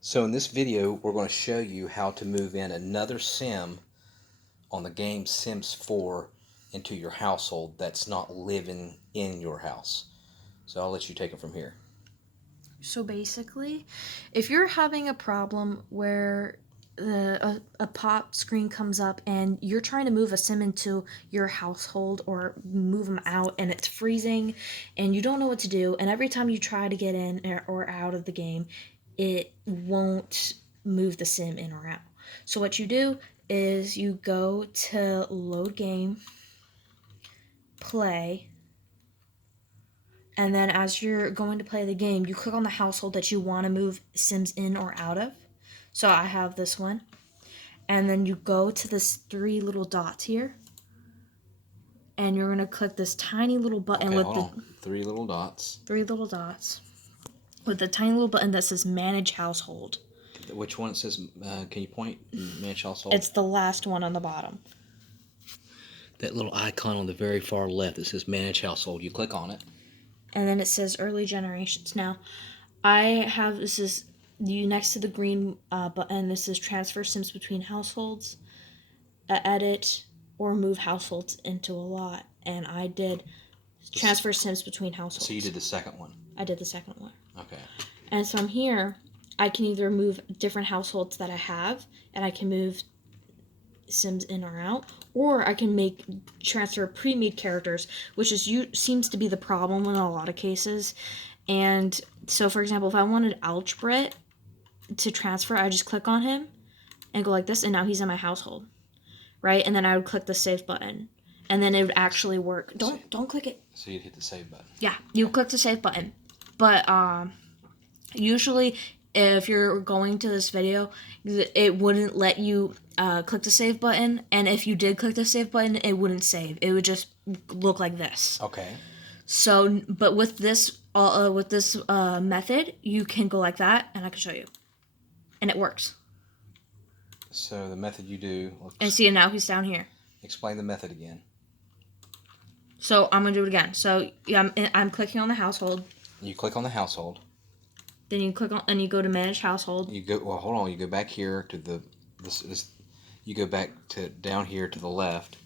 So in this video, we're going to show you how to move in another sim on the game Sims 4 into your household that's not living in your house. So I'll let you take it from here. So basically, if you're having a problem where a pop screen comes up and you're trying to move a sim into your household or move them out and it's freezing and you don't know what to do, and every time you try to get in or out of the game, it won't move the sim in or out. So what you do is you go to load game, play, and then as you're going to play the game, you click on the household that you want to move Sims in or out of. So I have this one. And then you go to this 3 little dots here. And you're going to click this tiny little button with the 3 little dots. 3 little dots. With the tiny little button that says Manage Household. Which one? It says, can you point? Manage Household? It's the last one on the bottom. That little icon on the very far left that says Manage Household. You click on it. And then it says Early Generations. Now, I have, this is next to the green button, this is Transfer Sims Between Households, Edit, or Move Households into a lot. And I did Transfer Sims Between Households. So you did the second one? I did the second one. Okay. And from here, I can either move different households that I have, and I can move Sims in or out, or I can transfer pre-made characters, which seems to be the problem in a lot of cases. And so, for example, if I wanted Alchbrit to transfer, I just click on him and go like this, and now he's in my household, right? And then I would click the save button, and then it would actually work. Don't click it. So you'd hit the save button. Yeah, you click the save button, but usually, if you're going to this video, it wouldn't let you click the save button, and if you did click the save button, it wouldn't save. It would just look like this. Okay. So, but with this method, you can go like that, and I can show you, and it works. So the method you do. And see, now he's down here. Explain the method again. So I'm gonna do it again. So yeah, I'm clicking on the household. You click on the household. Then you click on and you go to manage household. You go. Well, hold on. You go back here to you go back to down here to the left,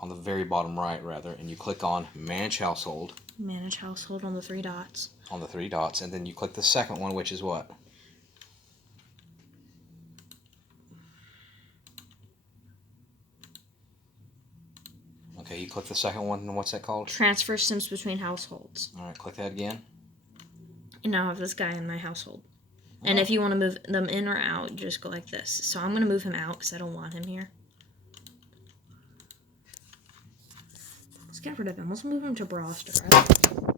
on the very bottom right rather, and you click on manage household. Manage household on the 3 dots. On the 3 dots, and then you click the second one, which is what? Okay, you click the second one, and what's that called? Transfer Sims Between Households. All right, click that again. And now I have this guy in my household. And if you want to move them in or out, you just go like this. So I'm going to move him out because I don't want him here. Let's get rid of him. Let's move him to Broster.